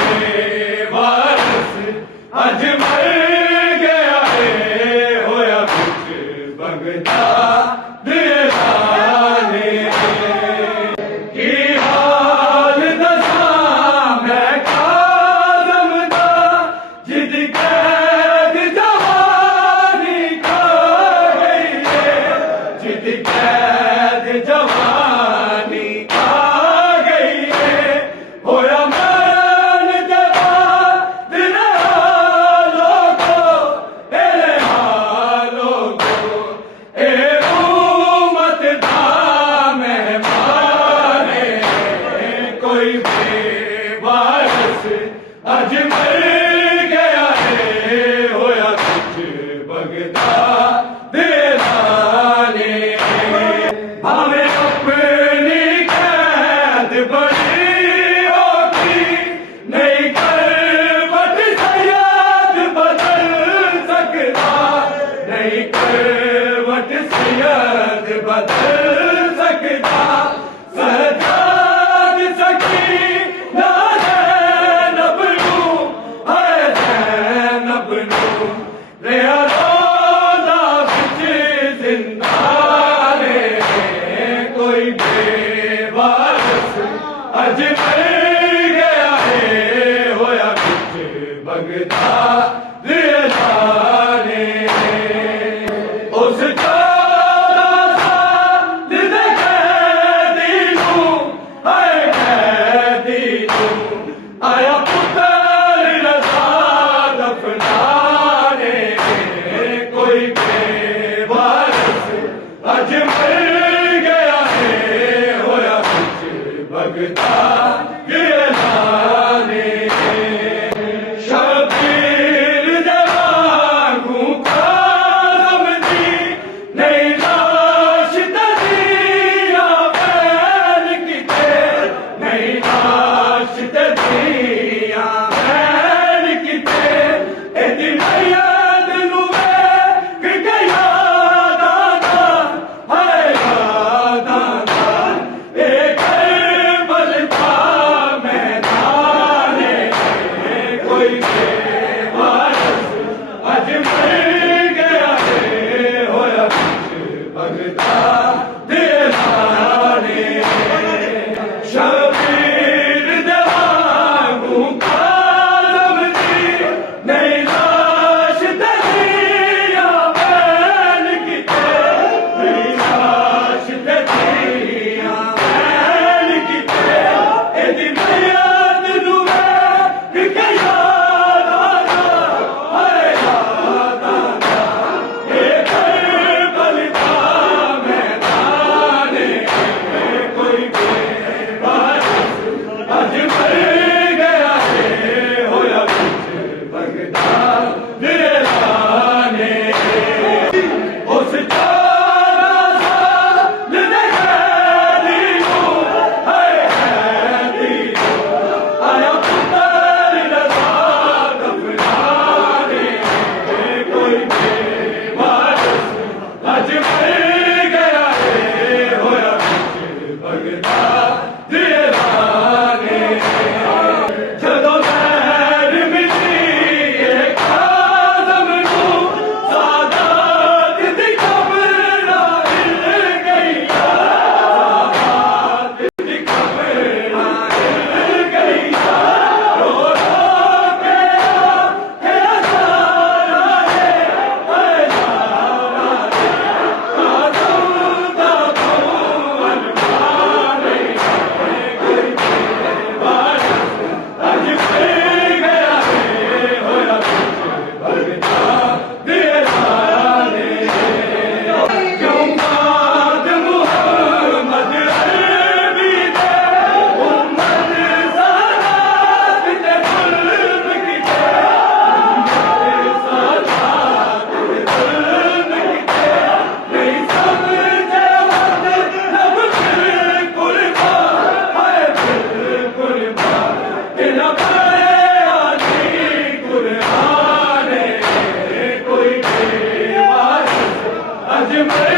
बेवारस अज मर गया है होया कुछ बगदाद वाले की हाल दसां मैं काज़म दा जिद कैद जवानी खा गई है जिद कैद जवानी खा गई है होया मरन दे बाद लोगो तेरे हालोगो ए उम्मत दा मेहमान कोई बेवारस अज मर गया है होया कुछ बगदाद वाले भावे अपनी कैद बड़ी होगी नहीं करवट सयाद बदल सकता नहीं करवट सयाद बदल सकता सजाद सकी ना ज़ैनब नू है ज़ैनब नू रेहा रोदा बिच जिंदा रे कोई बेवारस अज मर गया है होया कुछ बगदाद वाले उस 14 साल दे कैदी नूं हाय कैदी नूं आया पुत्तर रज़ा दफनाने कोई बेवारस अज मर गया है होया कुछ बगदाद वाले शबीर दे वांगू काज़म दी नहीं लाश तदिया बैन किते नहीं लाश तदिया बैन किते एदी मयद नू वेख के याद आंदा हाय याद आंदा ए करबल दा मैदान कोई बेवारस अज मर गया है होया कुछ बगदाद वाले शबीर दे वांगू काज़म दी नहीं लाश तदिया बैन किते नहीं लाश तदिया बैन किते एदी मयद नू वेख के याद आंदा हाय याद आंदा ए करबल दा मैदान कोई बेवारस अज मर गया है होया कुछ बगदाद वाले उस 14 साल दे कैदी नूं हाय कैदी नूं आया पुत्तर रज़ा दफनाने कोई बेवारस अज मर गया है होया कुछ बगदाद वाले जदों ज़हर मिली काज़म नूं सादात दी खबरां हिल गईयां सादात दी खबरां हिल गईयां रो रो के हज़ारा रे हज़ारा रे काज़म दा भवन मारे कोई बेवारस अज मर गया है होया कुछ बगदाद वाले क्यों बात मुहम्मद अरबी दे उम्मत सादात दे जुल्म किते उम्मत सादात दे जुल्म किते नहीं समझे वक्त लब कुर्बान हाय कुर्बान तेरा बड़े आली कुर्बान कोई बेवारस अज मर